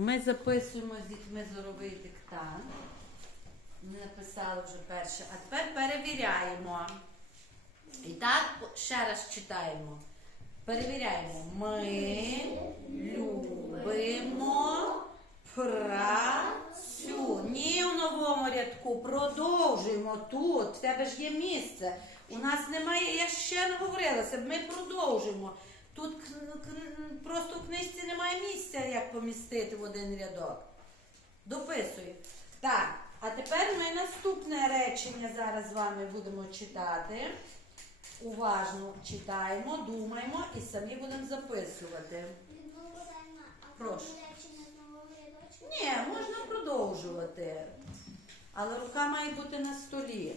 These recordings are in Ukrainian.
Ми записуємо з дітьми зоровий диктант. Написали вже перше, а тепер перевіряємо. І так ще раз читаємо. Перевіряємо. Ми любимо працю. Ні у новому рядку. Продовжуємо тут. В тебе ж є місце. У нас немає, я ще не говорилася, ми продовжуємо. Тут просто в книжці немає місця, як помістити в один рядок. Дописуй. Так, а тепер ми наступне речення зараз з вами будемо читати. Уважно читаємо, думаємо і самі будемо записувати. Прошу. Ні, можна продовжувати. Але рука має бути на столі.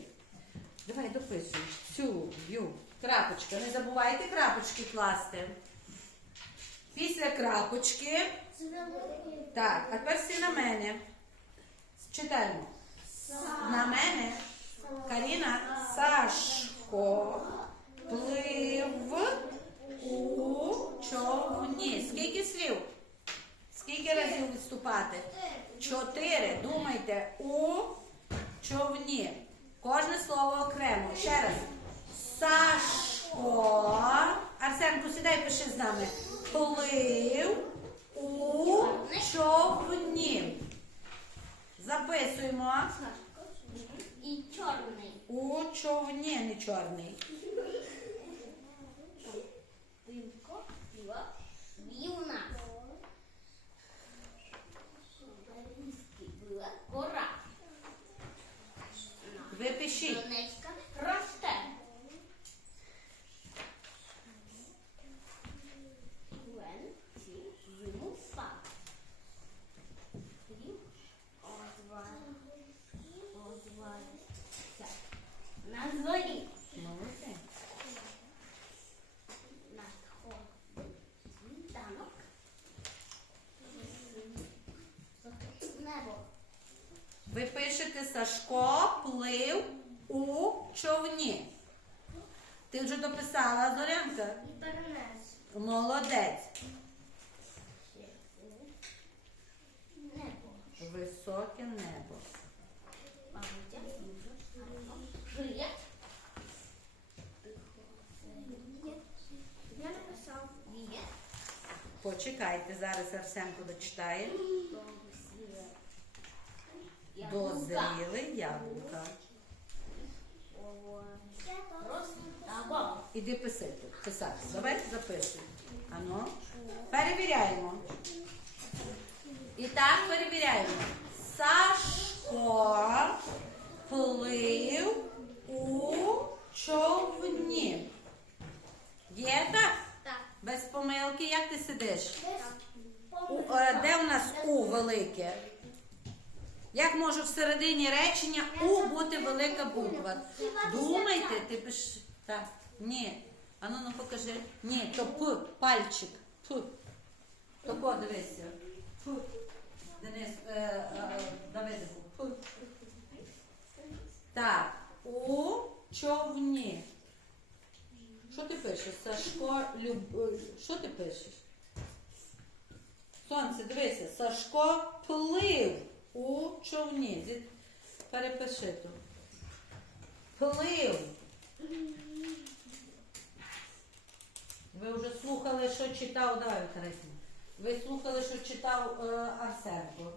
Давай дописуй. Цю, ю. Крапочка. Не забувайте крапочки класти. Після крапочки. Так, а тепер всі на мене. Читаємо. На мене. Каріна Сашко плив por плив у човні. Ти вже дописала Зорянка? І перенес. Молодець. Небо. Високе небо. Я написав. Почекайте, зараз Арсенко дочитає. Дозріли яблука. Іди писати. писати. Давай записуй. Ано. Перевіряємо. І так перевіряємо. Сашко плив у човні. Є так? Так. Без помилки, як ти сидиш? У, е, де у нас У велике? Як може всередині речення У бути велика буква? Думайте, ти пиш. Так. Ні. Ану, ну покажи. Ні, то П, пальчик. П. То подивися. П. Денис, е, е, Давидику. П. Так. У човні. Що ти пишеш? Сашко люб... е, Що ти пишеш? Сонце, дивися, Сашко плив човні. Зі- Перепиши тут. Плив. Ви вже слухали, що читав. Давай, Тарасі. Ви слухали, що читав е, Арсенко.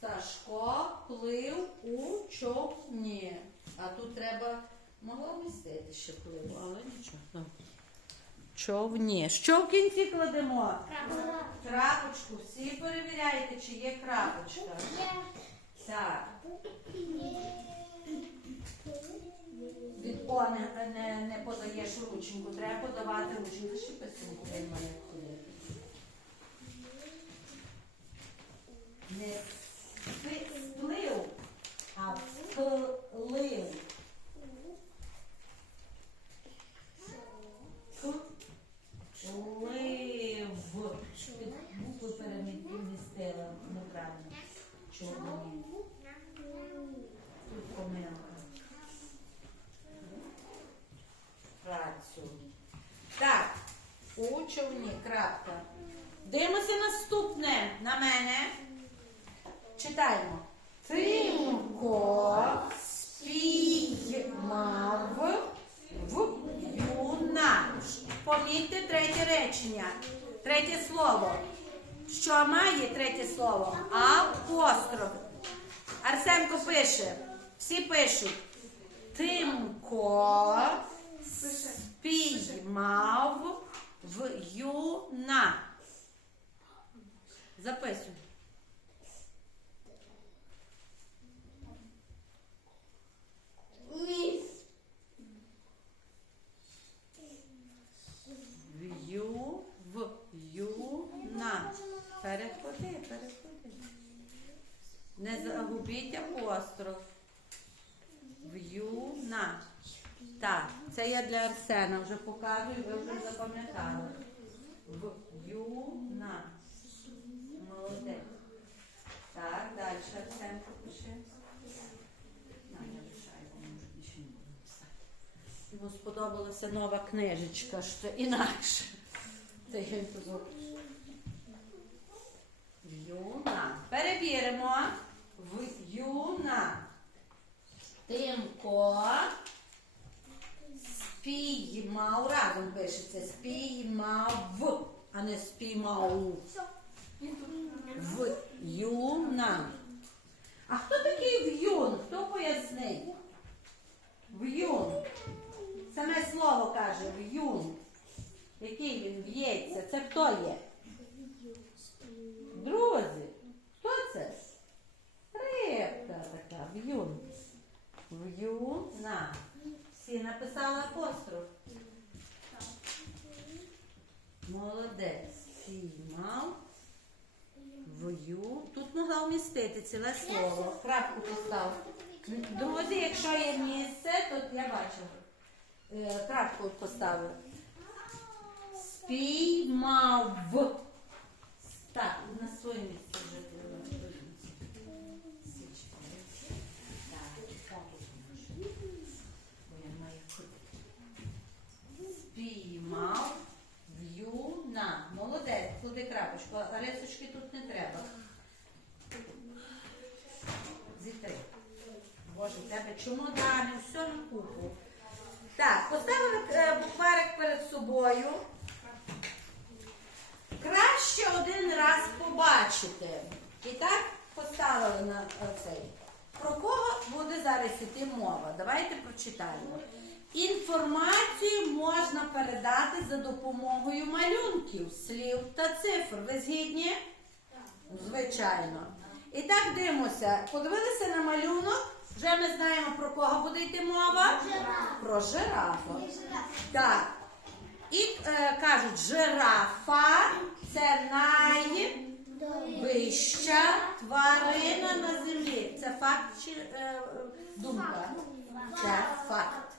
Сашко плив у човні. А тут треба могла вмістити ще пливу, але нічого. Човні. Що в кінці кладемо? Крапочку. Всі перевіряйте, чи є крапочка. Так. Від О не, не, не подаєш рученьку. Треба подавати рученьку. Ще писунку ходити. Не сплив, а вплив. Плив. Чорні. Апостроф. Арсенко пише. Всі пишуть. Тимко спіймав в юна. Записуй. Ліс. В юна. Переходи. Не загубіть апостроф. В юна. Так, це я для Арсена вже показую, ви вже запам'ятали. В юна. Молодець. Так, далі буду писати. Йому сподобалася нова книжечка, що інакше. Та я. Юна. Перевіримо. В юна. Тимко спіймав. Разом пишеться. Спіймав, а не спіймав. В юна. А хто такий в'юн? Хто пояснить? В'юн. Саме слово каже в'юн. Який він в'ється? Це хто є? Друзі, хто це? Рибка така, в'юн. В'юна. Всі написали апостроф. Молодець. Піймав. В'ю. Тут могла вмістити ціле слово. Крапку постав. Друзі, якщо є місце, то я бачу. Е, Крапку поставив. Спіймав. Так, на своє місце вже. Спіймав. В'юна. Молодець, клади крапочку. А рисочки тут не треба. Зітри. Боже, тебе чемодани, все на купу. Так, поставили е, букварик перед собою. Краще один раз побачити. І так поставили на е, цей. Про кого буде зараз іти мова? Давайте прочитаємо. Інформацію можна передати за допомогою малюнків, слів та цифр. Ви згідні? Звичайно. І так дивимося. Подивилися на малюнок. Вже ми знаємо, про кого буде йти мова? Про жирафа. Так. І е, кажуть, жирафа це найвища тварина на землі. Це факт чи е, думка? Це факт.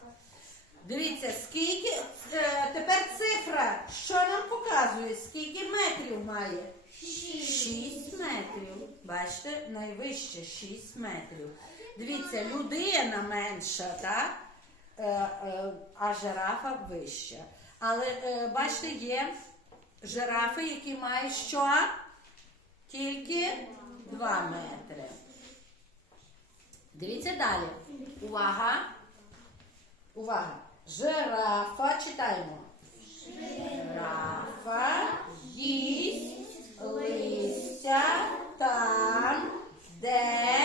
Дивіться, скільки е, тепер цифра, що нам показує, скільки метрів має? 6 метрів. Бачите, найвище 6 метрів. Дивіться, людина менша, так? Е, е, а жирафа вища. Але е, бачите, є жирафи, які мають що? Тільки 2 метри. Дивіться далі. Увага. Увага. Жирафа. Читаємо. Жирафа їсть листя там, де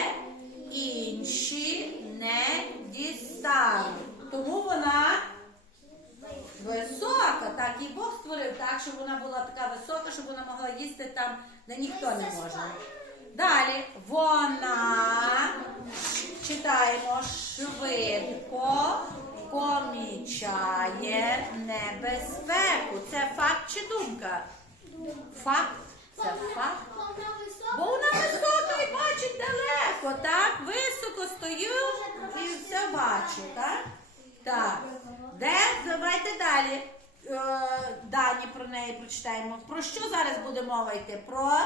інші не дістануть. Тому вона висока, так і Бог створив так, щоб вона була така висока, щоб вона могла їсти там, де ніхто не може. Далі вона читаємо швидко помічає небезпеку. Це факт чи думка? Факт. Це факт. Бо вона висока і бачить далеко, так? Високо стою і все бачу, так? Так. Де? Давайте далі. Е, дані про неї прочитаємо. Про що зараз буде мова йти? Про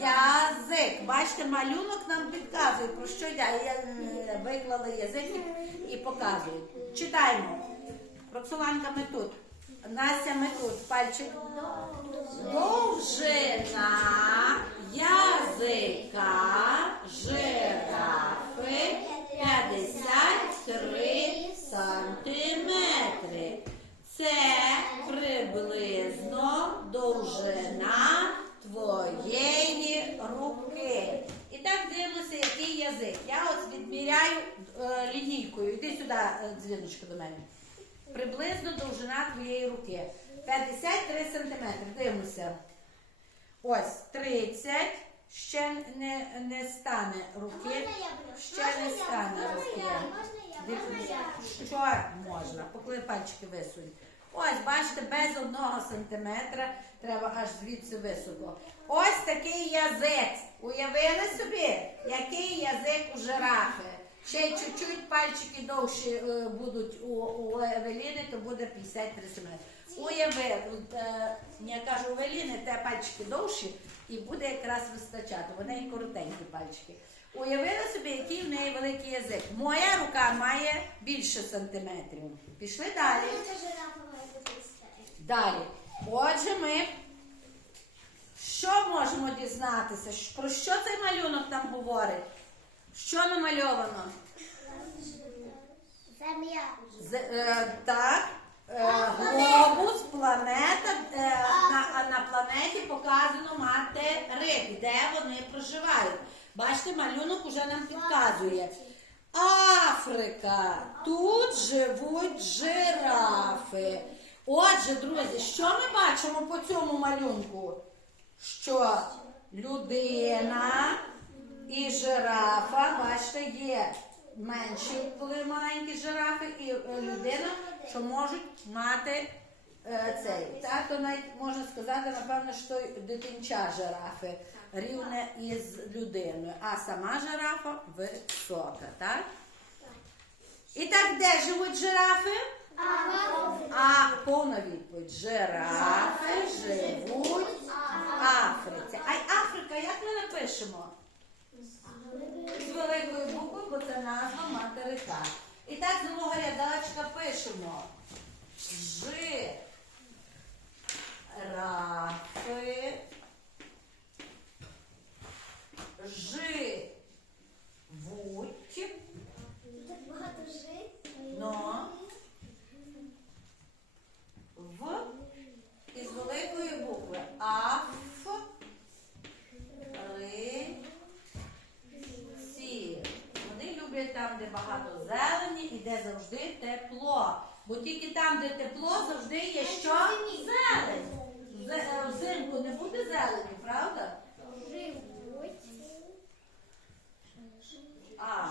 язик. Бачите, малюнок нам підказує, про що я, я е, виклала язик і, і показую. Читаємо. Роксоланка ми тут. Настя ми тут. Пальчик. Довжина е, до мене. Приблизно довжина твоєї руки. 53 сантиметри. Дивимося. Ось 30. Ще не, не стане руки. Ще не стане руки. Що можна? Покли пальчики висунь. Ось, бачите, без одного сантиметра треба аж звідси високо. Ось такий язик. Уявили собі, який язик у жирафи. Ще чуть-чуть пальчики довші е, будуть у, у Евеліни, то буде 53 сантиметри. Уяви, е, я кажу, у Евеліни те пальчики довші і буде якраз вистачати. У неї коротенькі пальчики. Уявили собі, який в неї великий язик. Моя рука має більше сантиметрів. Пішли далі. Далі. Отже, ми що можемо дізнатися? Про що цей малюнок там говорить? Що намальовано? Земля. З, е, так, е, глобус, планета. Е, на, на планеті показано материк, де вони проживають. Бачите, малюнок уже нам підказує. Африка. Тут живуть жирафи. Отже, друзі, що ми бачимо по цьому малюнку? Що людина і жирафа, бачите, є менші, коли маленькі жирафи, і е, людина, що можуть мати е, цей. Так, то навіть можна сказати, напевно, що дитинча жирафи рівне із людиною, а сама жирафа висока, так? І так, де живуть жирафи? А повна відповідь. Жирафи живуть в Африці. А Африка, як ми напишемо? З великої букви, бо це назва материка. І так з нового рядочка пишемо. Жирафи. Живуть. Так багато жить. Но в із великої букви Аф Ри Сі. Вони люблять там, де багато зелені і де завжди тепло. Бо тільки там, де тепло, завжди є що? Зелень. Зе- е, Взимку не буде зелені, правда? Живуть. А,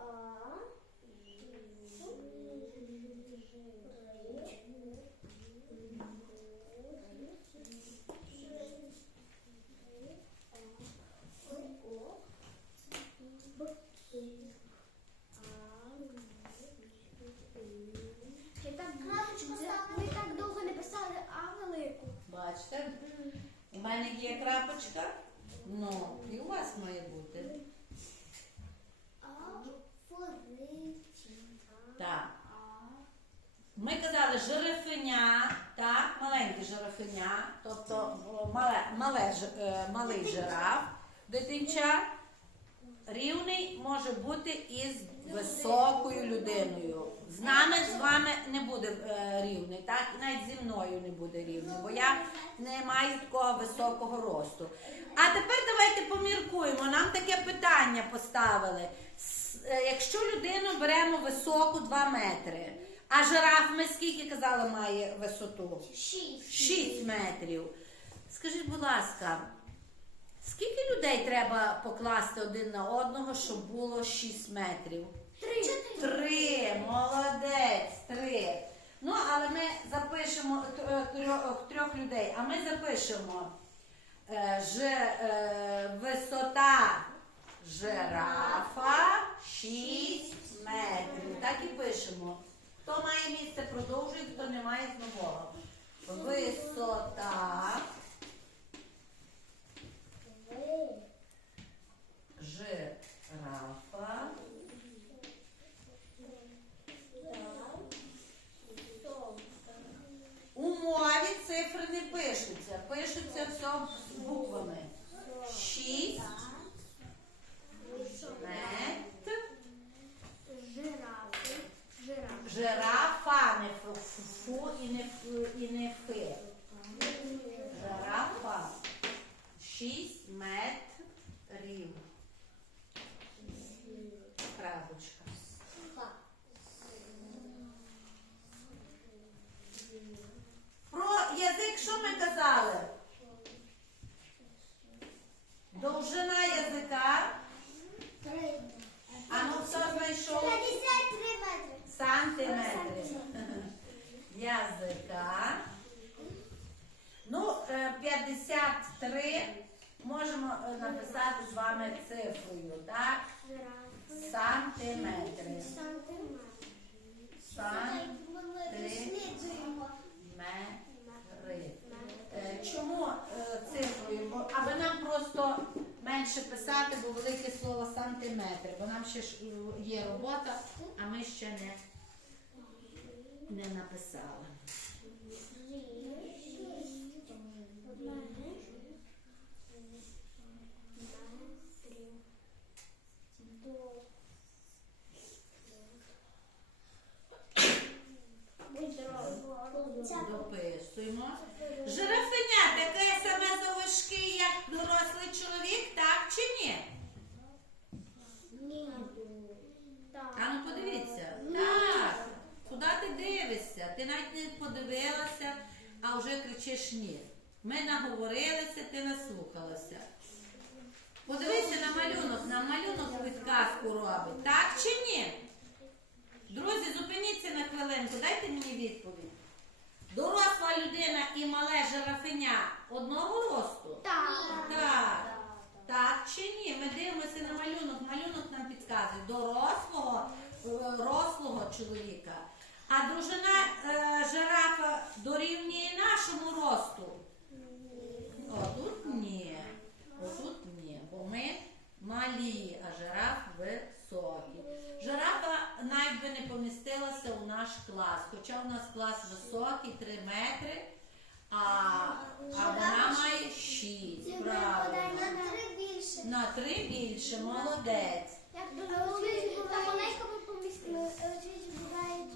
А. Чи так крапочку Ми так довго не писали А велику. Бачите? У мене є крапочка. Ну, і у вас має бути. Так. Ми казали жирафеня, так, маленьке жирафеня, тобто мале, мале, е, малий жираф, дитинча, рівний може бути із високою людиною. З нами з вами не буде е, рівний, так, і навіть зі мною не буде рівний, бо я не маю такого високого росту. А тепер давайте поміркуємо. Нам таке питання поставили. С- е, Якщо людину беремо високу 2 метри, а жираф ми скільки казали має висоту? Шість. 6 метрів. Скажіть, будь ласка, скільки людей треба покласти один на одного, щоб було 6 метрів? Три. Три, молодець, три. Ну, але ми запишемо е, трьох, трьох людей, а ми запишемо е, ж, е, висота жирафа 6 метрів. Так і пишемо. Хто має місце, продовжує, хто не має з нового. Висота жирафа. У мові цифри не пишуться, пишуться все з буквами. Шість мет. Жирафа, не фу, фу, і не фи. Жирафа. Шість метрів. Довжина язика. А ну хто знайшов? 53 метри. Сантиметри. Язика. Ну, е, 53 можемо е, написати з вами цифрою, так? Сантиметри. Сантиметри. Е, чому менше писати, бо велике слово сантиметри, бо нам ще е, є робота, а ми ще не, не написали. Дописуємо. Жирафеня таке саме заважкий, як дорослий чоловік, так чи ні? А ну подивіться. Так. Куди ти дивишся? Ти навіть не подивилася, а вже кричиш ні. Ми наговорилися, ти наслухалася. Подивися на малюнок, на малюнок підказку робить. Так чи ні? Друзі, зупиніться на хвилинку, дайте мені відповідь. Доросла людина і мале жирафеня одного росту? Так. Так. Так чи ні? Ми дивимося на малюнок. Малюнок нам підказує дорослого, рослого чоловіка. А дружина е, жирафа дорівнює нашому росту. Отут ні. Отут ні. Бо ми малі, а жираф високий. Жирафа навіть би не помістилася у наш клас. Хоча у нас клас високий, 3 метри, а, а вона має 6. Правильно. На три більше. На 3 більше, молодець. Як дуже маленько ми помістили. Бувають,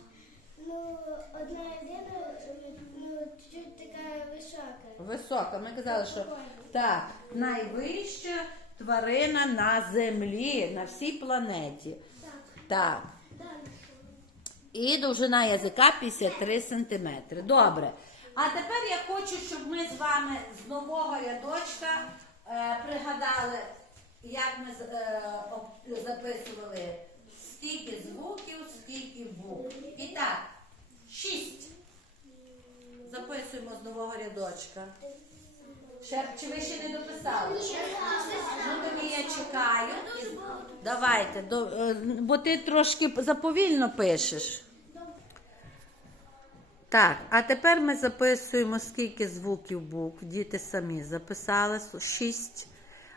ну, одна людина, ну, чуть-чуть така висока. Висока. Ми казали, що так, найвища тварина на землі, на всій планеті. Так, Так. І довжина язика 53 см. Добре. А тепер я хочу, щоб ми з вами з нового рядочка е, пригадали, як ми е, записували скільки звуків, скільки букв. І так, 6. Нового рядочка. Ще, чи ви ще не дописали? Ну тоді я чекаю. Давайте, до, е, бо ти трошки заповільно пишеш. Так, а тепер ми записуємо, скільки звуків букв. Діти самі записали шість,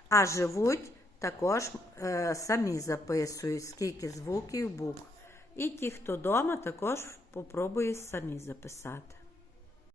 а живуть також е, самі записують, скільки звуків букв. І ті, хто вдома, також попробують самі записати.